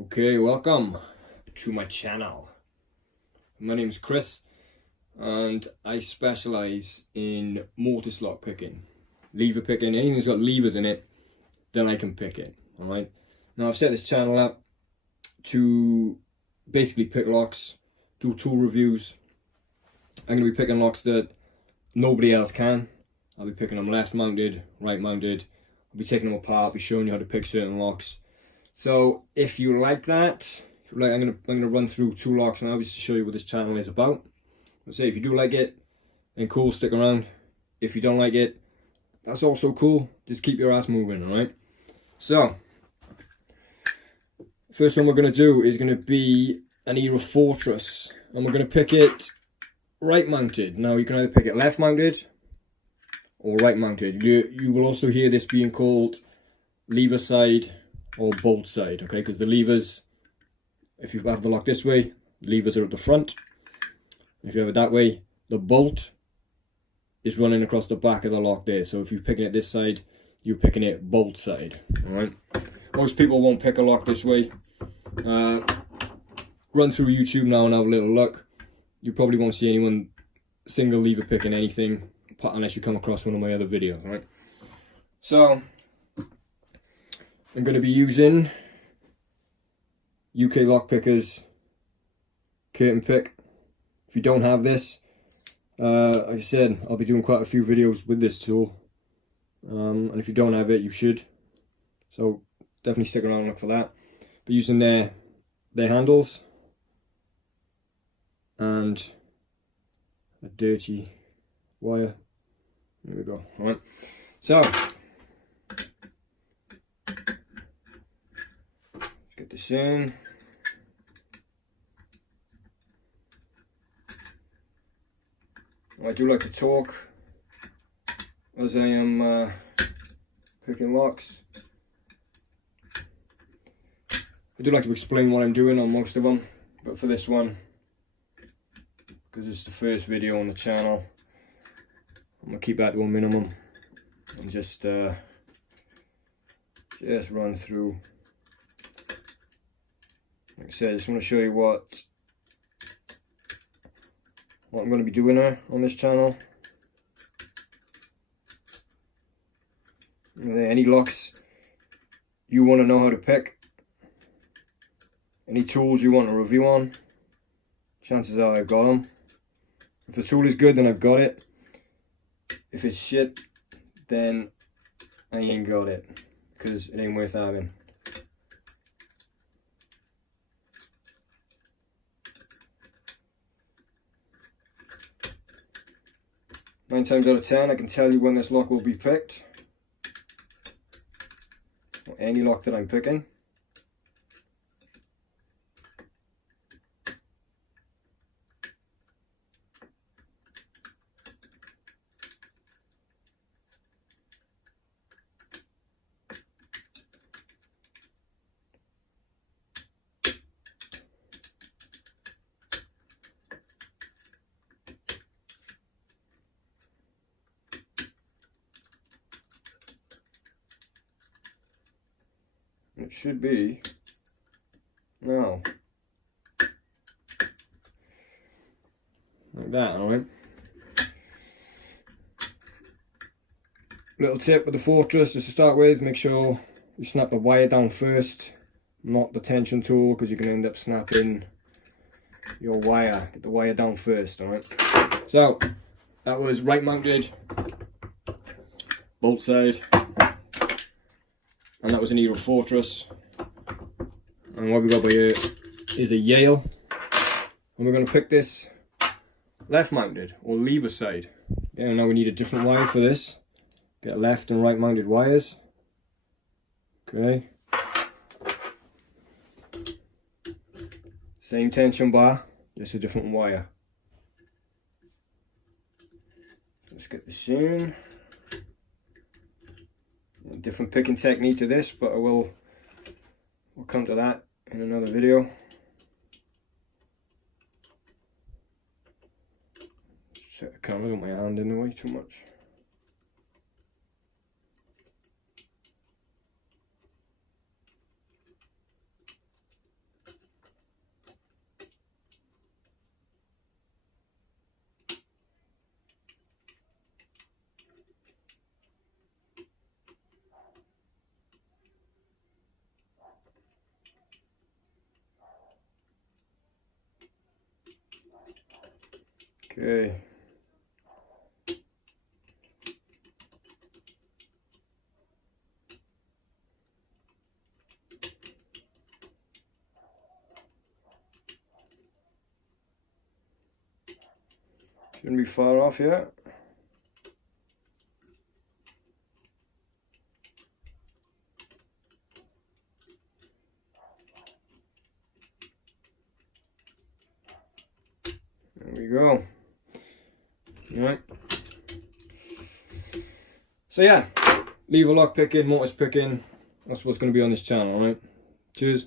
Okay, welcome to my channel. My name is Chris and I specialize in mortise lock picking, lever picking. Anything that's got levers in it, then I can pick it. Alright, now I've set this channel up to basically pick locks, do tool reviews. I'm going to be picking locks that nobody else can. I'll be picking them left mounted, right mounted. I'll be taking them apart, I'll be showing you how to pick certain locks. So if you like that, I'm gonna run through two locks now just to show you what this channel is about. I'll say if you do like it, then cool, stick around. If you don't like it, that's also cool. Just keep your ass moving, alright? So, first one we're gonna do is gonna be an ERA Fortress, and we're gonna pick it right mounted. Now you can either pick it left mounted or right mounted. You will also hear this being called lever side or bolt side, okay? Because the levers, if you have the lock this way, the levers are at the front. If you have it that way, the bolt is running across the back of the lock there. So if you're picking it this side, you're picking it bolt side, alright? Most people won't pick a lock this way. Run through YouTube now and have a little look. You probably won't see anyone single lever picking anything unless you come across one of my other videos, right? So I'm going to be using UK lock pickers curtain pick. If you don't have this, like I said, I'll be doing quite a few videos with this tool, and if you don't have it, you should. So definitely stick around and look for that. But using their handles and a dirty wire. There we go. All right. So get this in. I do like to talk as I am picking locks. I do like to explain what I'm doing on most of them, but for this one, because it's the first video on the channel, I'm going to keep that to a minimum and just run through. Like I said, I just want to show you what I'm going to be doing here on this channel. Any locks you want to know how to pick, any tools you want to review on, chances are I've got them. If the tool is good, then I've got it. If it's shit, then I ain't got it, because it ain't worth having. Nine times out of 10, I can tell you when this lock will be picked, or any lock that I'm picking. It should be now, like that, alright? Little tip with the Fortress, just to start with, make sure you snap the wire down first, not the tension tool, because you can end up snapping your wire. Get the wire down first, alright? So, that was right mounted, bolt side. And that was an ERA Fortress. And what we got by here is a Yale. And we're going to pick this left mounted or lever side. Yeah, now we need a different wire for this. Get left and right mounted wires. Okay. Same tension bar, just a different wire. Let's get this in. Different picking technique to this, but we'll come to that in another video. Set the camera, I got my hand in the way too much. Okay. Shouldn't be far off yet. There we go. Right. So yeah, lever lock picking, mortise picking, that's what's going to be on this channel, alright? Cheers.